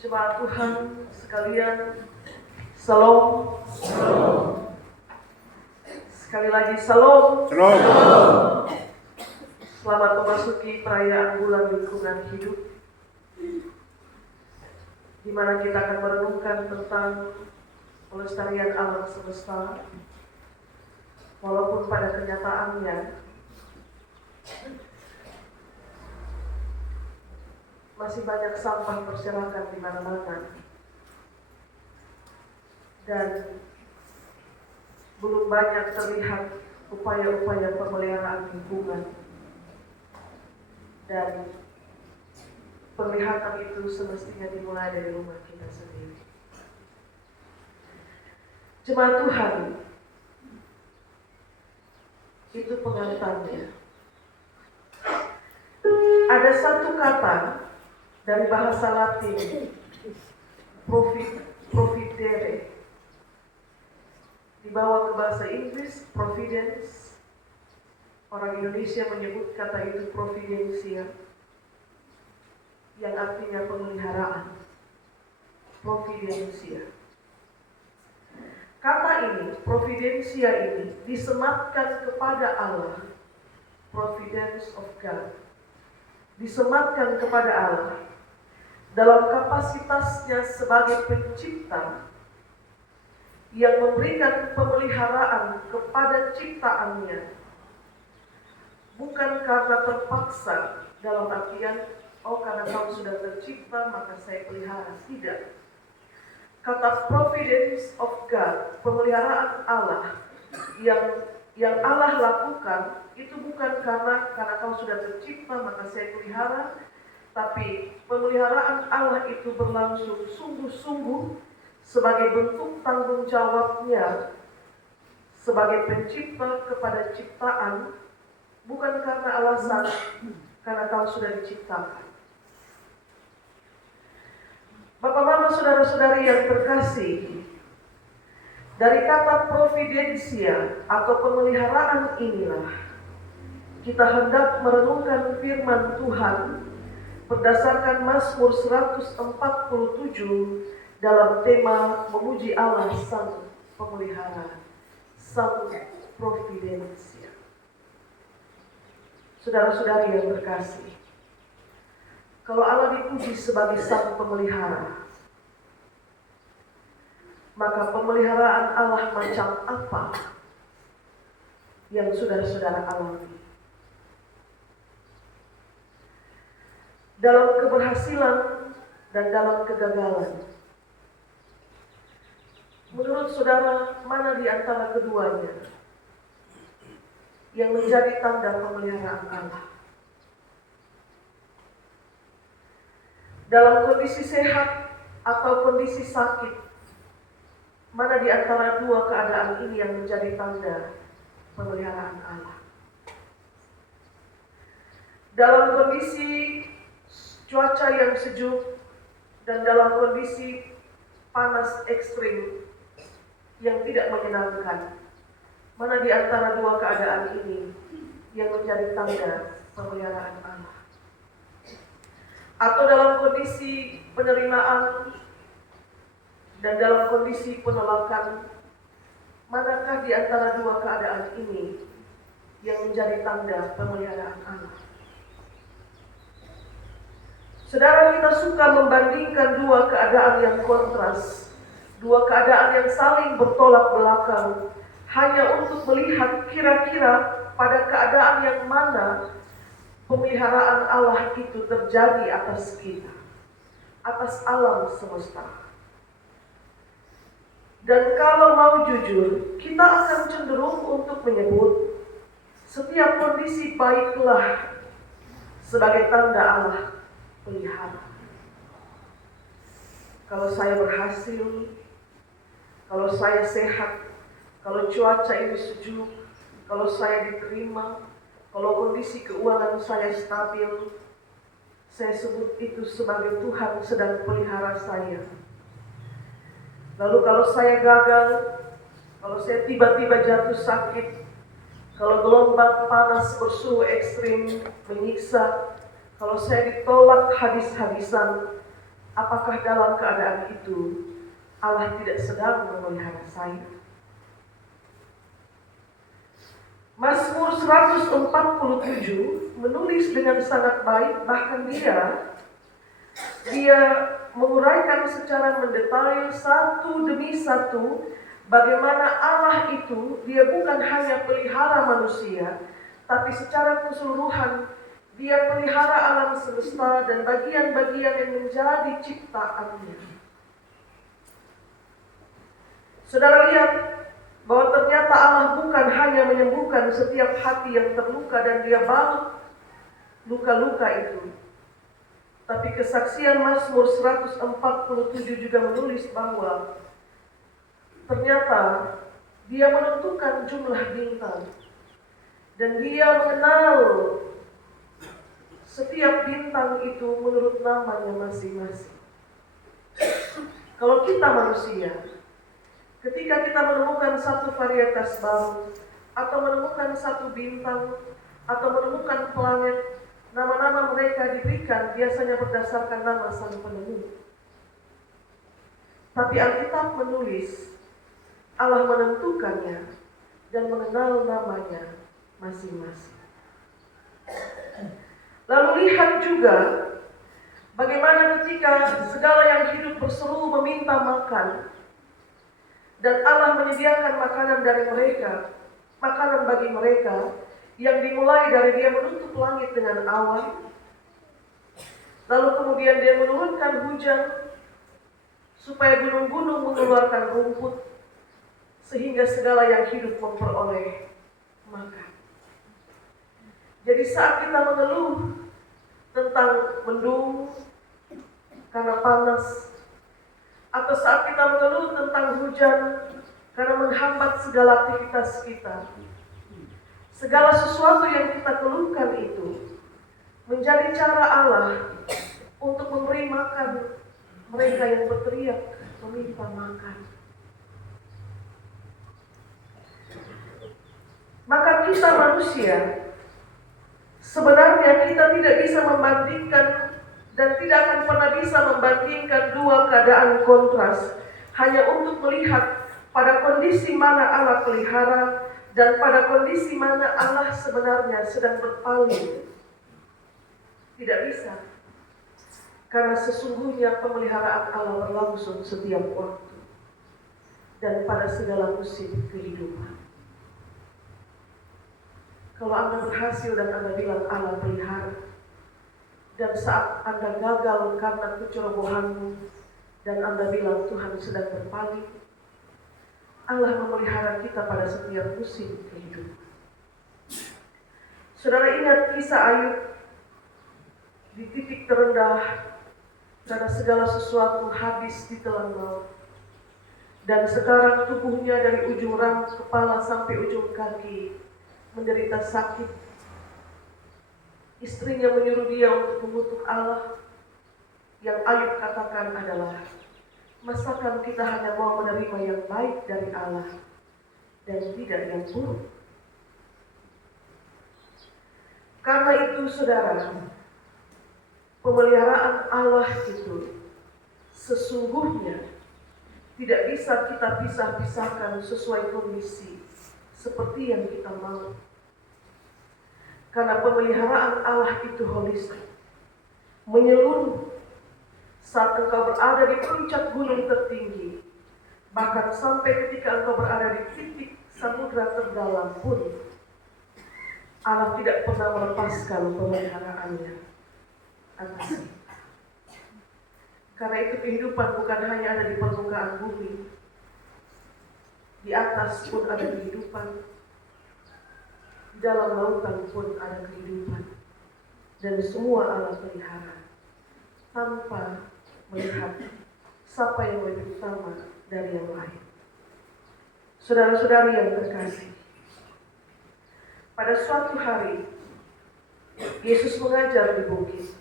Jemaat Tuhan sekalian, Shalom. Sekali lagi Shalom. Selamat memasuki perayaan bulan lingkungan hidup, di mana kita akan merenungkan tentang pelestarian alam semesta. Walaupun pada kenyataannya masih banyak sampah berserakan di mana-mana dan belum banyak terlihat upaya-upaya pemeliharaan lingkungan, dan penglihatan itu semestinya dimulai dari rumah kita sendiri. Jemaat Tuhan, itu pengantarnya. Ada satu kata dari bahasa Latin, providere, dibawa ke bahasa Inggris, providence. Orang Indonesia menyebut kata itu providensia, yang artinya pemeliharaan. Providensia. Kata ini, providensia ini, disematkan kepada Allah, providence of God. Disematkan kepada Allah dalam kapasitasnya sebagai pencipta yang memberikan pemeliharaan kepada ciptaannya, bukan karena terpaksa, dalam artian, oh karena kamu sudah tercipta maka saya pelihara. Tidak. Kata providence of God, pemeliharaan Allah yang Allah lakukan, itu bukan karena kamu sudah tercipta maka saya pelihara, tapi pemeliharaan Allah itu berlangsung sungguh-sungguh sebagai bentuk tanggung jawabnya sebagai pencipta kepada ciptaan, bukan karena alasan karena kamu sudah diciptakan. Bapak, Mama, saudara-saudari yang terkasih, dari kata providensia atau pemeliharaan inilah kita hendak merenungkan firman Tuhan berdasarkan Mazmur 147 dalam tema memuji Allah sang pemelihara, sang providensia. Saudara-saudari yang terkasih, kalau Allah dipuji sebagai sang pemelihara, maka pemeliharaan Allah macam apa yang saudara-saudara alami? Dalam keberhasilan dan dalam kegagalan, menurut saudara, mana di antara keduanya yang menjadi tanda pemeliharaan Allah? Dalam kondisi sehat atau kondisi sakit, mana di antara dua keadaan ini yang menjadi tanda pemeliharaan Allah? Dalam kondisi cuaca yang sejuk dan dalam kondisi panas ekstrim yang tidak menyenangkan, mana di antara dua keadaan ini yang menjadi tanda pemeliharaan Allah? Atau dalam kondisi penerimaan dan dalam kondisi penolakan, manakah di antara dua keadaan ini yang menjadi tanda pemeliharaan Allah? Saudara, kita suka membandingkan dua keadaan yang kontras, dua keadaan yang saling bertolak belakang, hanya untuk melihat kira-kira pada keadaan yang mana pemeliharaan Allah itu terjadi atas kita, atas alam semesta. Dan kalau mau jujur, kita akan cenderung untuk menyebut setiap kondisi baiklah sebagai tanda Allah pelihara. Kalau saya berhasil, kalau saya sehat, kalau cuaca ini sejuk, kalau saya diterima, kalau kondisi keuangan saya stabil, saya sebut itu sebagai Tuhan sedang pelihara saya. Lalu kalau saya gagal, kalau saya tiba-tiba jatuh sakit, kalau gelombang panas bersuhu ekstrim menyiksa, Kalau saya ditolak habis-habisan, apakah dalam keadaan itu Allah tidak sedang memelihara saya? Mazmur 147 menulis dengan sangat baik, bahkan dia menguraikan secara mendetail satu demi satu bagaimana Allah itu dia bukan hanya pelihara manusia, tapi secara keseluruhan dia pelihara alam semesta dan bagian-bagian yang menjadi ciptaannya. Saudara lihat bahwa ternyata Allah bukan hanya menyembuhkan setiap hati yang terluka dan dia balut luka-luka itu. Tapi kesaksian Mazmur 147 juga menulis bahwa ternyata dia menentukan jumlah bintang. Dan dia mengenal setiap bintang itu menurut namanya masing-masing. Kalau kita manusia, ketika kita menemukan satu varietas baru, atau menemukan satu bintang, atau menemukan planet, nama-nama mereka diberikan biasanya berdasarkan nama sang penemu. Tapi Alkitab menulis, Allah menentukannya dan mengenal namanya masing-masing. Lalu lihat juga bagaimana ketika segala yang hidup berseru meminta makan, dan Allah menyediakan makanan dari mereka, makanan bagi mereka, yang dimulai dari dia menutup langit dengan awan, lalu kemudian dia menurunkan hujan, supaya gunung-gunung mengeluarkan rumput, sehingga segala yang hidup memperoleh makan. Jadi saat kita mengeluh tentang mendung karena panas, atau saat kita mengeluh tentang hujan karena menghambat segala aktivitas kita, segala sesuatu yang kita keluhkan itu menjadi cara Allah untuk memberi makan mereka yang berteriak meminta makan. Maka kita manusia, sebenarnya kita tidak bisa membandingkan dan tidak akan pernah bisa membandingkan dua keadaan kontras hanya untuk melihat pada kondisi mana Allah pelihara dan pada kondisi mana Allah sebenarnya sedang berpaling. Tidak bisa. Karena sesungguhnya pemeliharaan Allah berlangsung setiap waktu dan pada segala musim kehidupan. Kalau Anda berhasil dan Anda bilang Allah pelihara, dan saat Anda gagal karena kecerobohanmu dan Anda bilang Tuhan sedang berpaling, Allah memelihara kita pada setiap musim kehidupan. Saudara ingat kisah Ayub di titik terendah karena segala sesuatu habis ditelan maut. Dan sekarang tubuhnya dari ujung rambut kepala sampai ujung kaki menderita sakit. Istrinya menyuruh dia untuk mengutuk Allah. Yang Ayub katakan adalah, masakan kita hanya mau menerima yang baik dari Allah dan tidak yang buruk? Karena itu saudara, pemeliharaan Allah itu sesungguhnya tidak bisa kita pisah-pisahkan sesuai kondisi seperti yang kita mau. Karena pemeliharaan Allah itu holistik, menyeluruh. Saat engkau berada di puncak gunung tertinggi, bahkan sampai ketika engkau berada di titik samudra terdalam pun, Allah tidak pernah melepaskan pemeliharaannya atas kita. Karena itu kehidupan bukan hanya ada di permukaan bumi, di atas pun ada kehidupan, di dalam lautan pun ada kehidupan, dan semua Allah pelihara tanpa melihat siapa yang lebih utama dari yang lain. Saudara-saudari yang terkasih, pada suatu hari Yesus mengajar di bukit,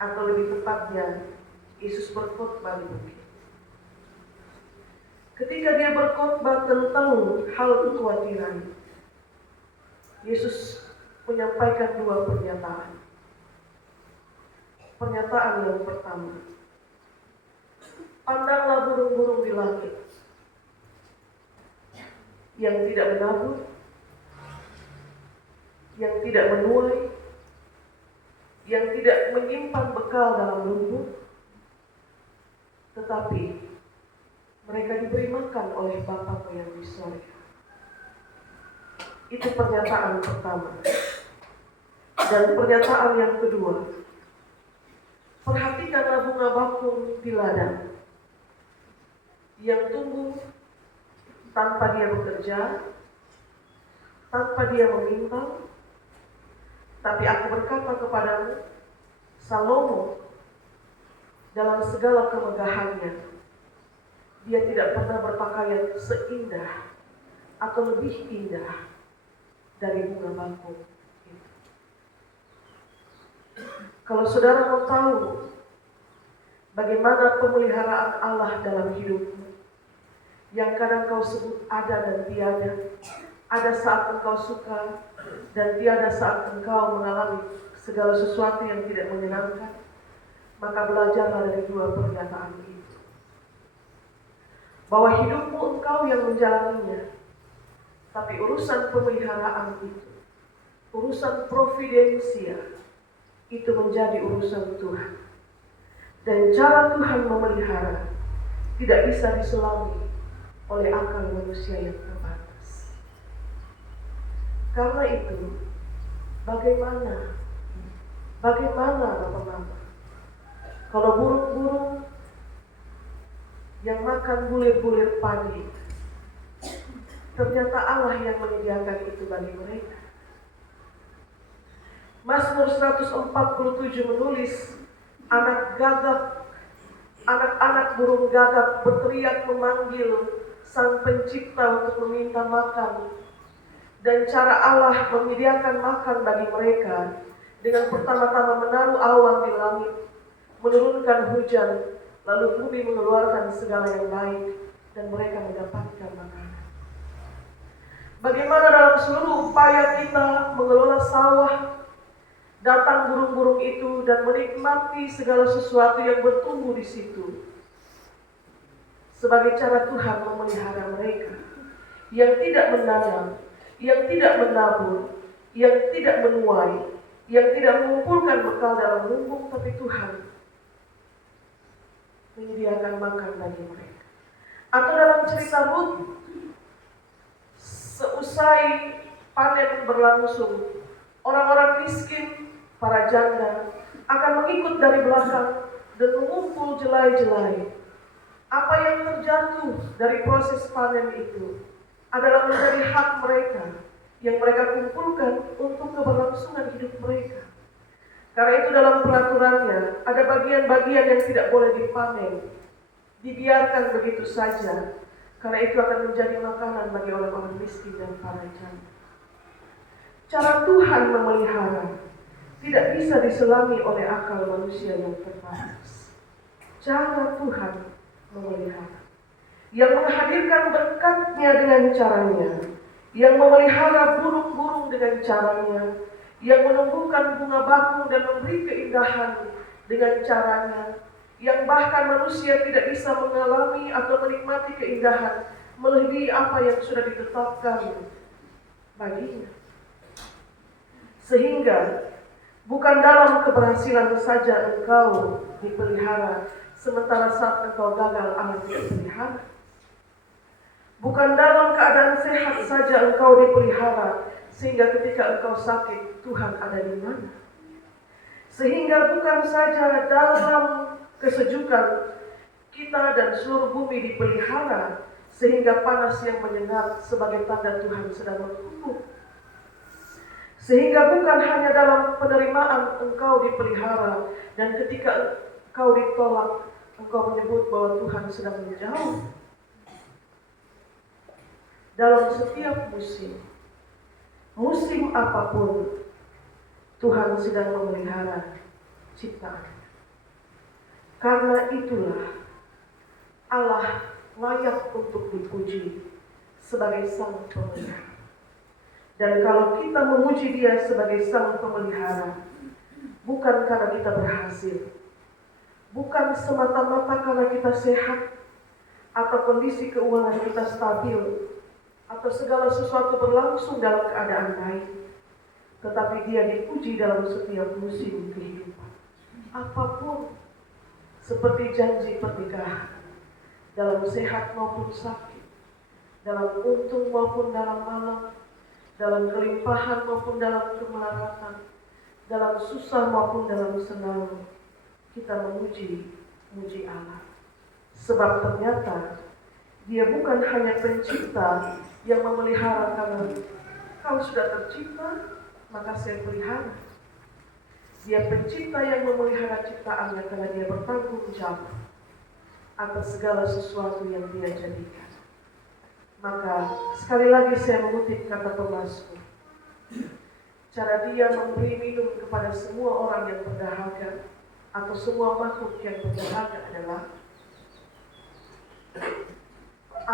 atau lebih tepatnya Yesus berkhotbah di bukit. Ketika dia berkhotbah tentang hal kekhawatiran, Yesus menyampaikan dua pernyataan. Pernyataan yang pertama, pandanglah burung-burung di langit yang tidak menabur, yang tidak menuai, yang tidak menyimpan bekal dalam lumbung, tetapi mereka diberi makan oleh Bapa yang di surga. Itu pernyataan pertama. Dan pernyataan yang kedua, perhatikanlah bunga bakung di ladang yang tumbuh tanpa dia bekerja, tanpa dia meminta. Tapi aku berkata kepadamu, Salomo dalam segala kemegahannya, dia tidak pernah berpakaian seindah atau lebih indah dari bunga bakung itu. Kalau saudara mau tahu bagaimana pemeliharaan Allah dalam hidupmu, yang kadang kau sebut ada dan tiada, ada saat engkau suka dan tiada saat engkau mengalami segala sesuatu yang tidak menyenangkan, maka belajarlah dari dua pernyataan itu. Bahwa hidupmu engkau yang menjalaninya, tapi urusan pemeliharaan itu, urusan providensia, itu menjadi urusan Tuhan. Dan cara Tuhan memelihara tidak bisa diselami oleh akal manusia yang terbatas. Karena itu, bagaimana Bapak-Bapak, kalau burung-burung yang makan bulir-bulir padi, ternyata Allah yang menyediakan itu bagi mereka. Mazmur 147 menulis, anak-anak burung gagak berteriak memanggil Sang Pencipta untuk meminta makan. Dan cara Allah menyediakan makan bagi mereka dengan pertama-tama menaruh awan di langit, menurunkan hujan, lalu bumi mengeluarkan segala yang baik, dan mereka mendapatkan makanan. Bagaimana dalam seluruh upaya kita mengelola sawah, datang burung-burung itu dan menikmati segala sesuatu yang bertumbuh di situ. Sebagai cara Tuhan memelihara mereka yang tidak menanam, yang tidak menabur, yang tidak menuai, yang tidak mengumpulkan bekal dalam lumbung, tapi Tuhan menyediakan makan bagi mereka. Atau dalam cerita Rut, seusai panen berlangsung, orang-orang miskin, para janda akan mengikut dari belakang dan mengumpul jelai-jelai. Apa yang terjatuh dari proses panen itu adalah menjadi hak mereka yang mereka kumpulkan untuk keberlangsungan hidup mereka. Karena itu dalam peraturannya ada bagian-bagian yang tidak boleh dipanen, dibiarkan begitu saja, karena itu akan menjadi makanan bagi orang-orang miskin dan para janda. Cara Tuhan memelihara tidak bisa diselami oleh akal manusia yang terbatas. Cara Tuhan memelihara, yang menghadirkan berkatnya dengan caranya, yang memelihara burung-burung dengan caranya, yang menumbuhkan bunga bakung dan memberi keindahan dengan caranya, yang bahkan manusia tidak bisa mengalami atau menikmati keindahan melebihi apa yang sudah ditetapkan baginya. Sehingga bukan dalam keberhasilan saja engkau dipelihara, sementara saat engkau gagal Allah tidak pelihara. Bukan dalam keadaan sehat saja engkau dipelihara, sehingga ketika engkau sakit, Tuhan ada di mana. Sehingga bukan saja dalam kesejukan kita dan seluruh bumi dipelihara, sehingga panas yang menyengat sebagai tanda Tuhan sedang menunggu. Sehingga bukan hanya dalam penerimaan engkau dipelihara, dan ketika engkau ditolak, engkau menyebut bahwa Tuhan sedang menjauh. Dalam setiap musim apapun, Tuhan sedang memelihara ciptaan. Karena itulah Allah layak untuk dipuji sebagai Sang Pemelihara. Dan kalau kita memuji Dia sebagai Sang Pemelihara, bukan bukan karena kita berhasil, bukan semata-mata karena kita sehat, atau kondisi keuangan kita stabil, atau segala sesuatu berlangsung dalam keadaan baik, tetapi Dia dipuji dalam setiap musim kehidupan. Apapun, seperti janji pernikahan, dalam sehat maupun sakit, dalam untung maupun dalam malam, dalam kelimpahan maupun dalam kemelaratan, dalam susah maupun dalam senang, kita memuji Allah. Sebab ternyata Dia bukan hanya pencipta yang memelihara karena kau sudah tercipta, maka saya pelihara. Dia pencipta yang memelihara ciptaannya karena Dia bertanggung jawab atas segala sesuatu yang Dia jadikan. Maka sekali lagi saya mengutip kata pemazmur, cara Dia memberi minum kepada semua orang yang berdahaga atau semua makhluk yang berdahaga adalah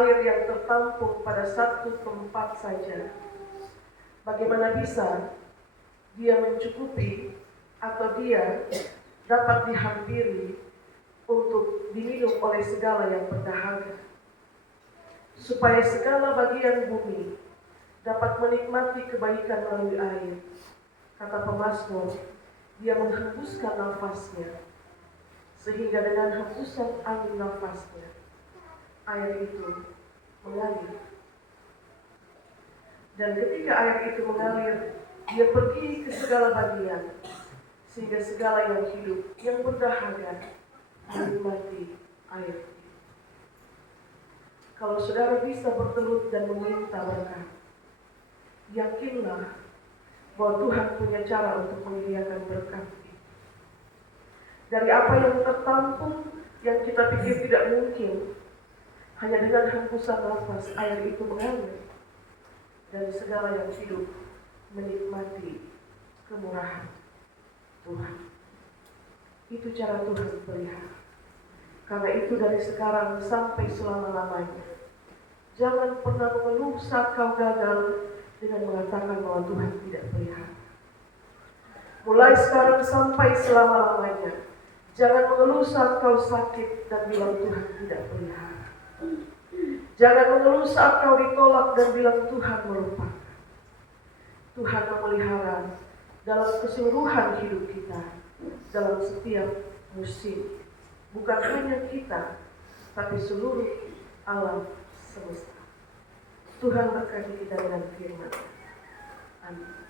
air yang tertampung pada satu tempat saja. Bagaimana bisa Dia mencukupi atau Dia dapat dihampiri untuk diminum oleh segala yang berdahaga, supaya segala bagian bumi dapat menikmati kebaikan melalui air. Kata pemazmur, Dia menghembuskan nafasnya, sehingga dengan hembusan angin nafasnya, air itu mengalir. Dan ketika air itu mengalir, Dia pergi ke segala bagian, sehingga segala yang hidup, yang berdahaga, menikmati air itu. Kalau saudara bisa bertelut dan meminta berkat, yakinlah bahwa Tuhan punya cara untuk menyediakan berkat itu. Dari apa yang tertampung, yang kita pikir tidak mungkin, hanya dengan hembusan nafas air itu mengalir, dan segala yang hidup menikmati kemurahan Tuhan. Itu cara Tuhan pelihara. Karena itu dari sekarang sampai selama-lamanya, jangan pernah mengeluh saat kau gagal dengan mengatakan bahwa Tuhan tidak pelihara. Mulai sekarang sampai selama-lamanya, jangan mengeluh saat kau sakit dan bilang Tuhan tidak pelihara. Jangan mengeluh saat kau ditolak dan bilang Tuhan melupakan. Tuhan memelihara dalam keseluruhan hidup kita, dalam setiap musim. Bukan hanya kita, tapi seluruh alam semesta. Tuhan berkati kita dengan firman. Amin.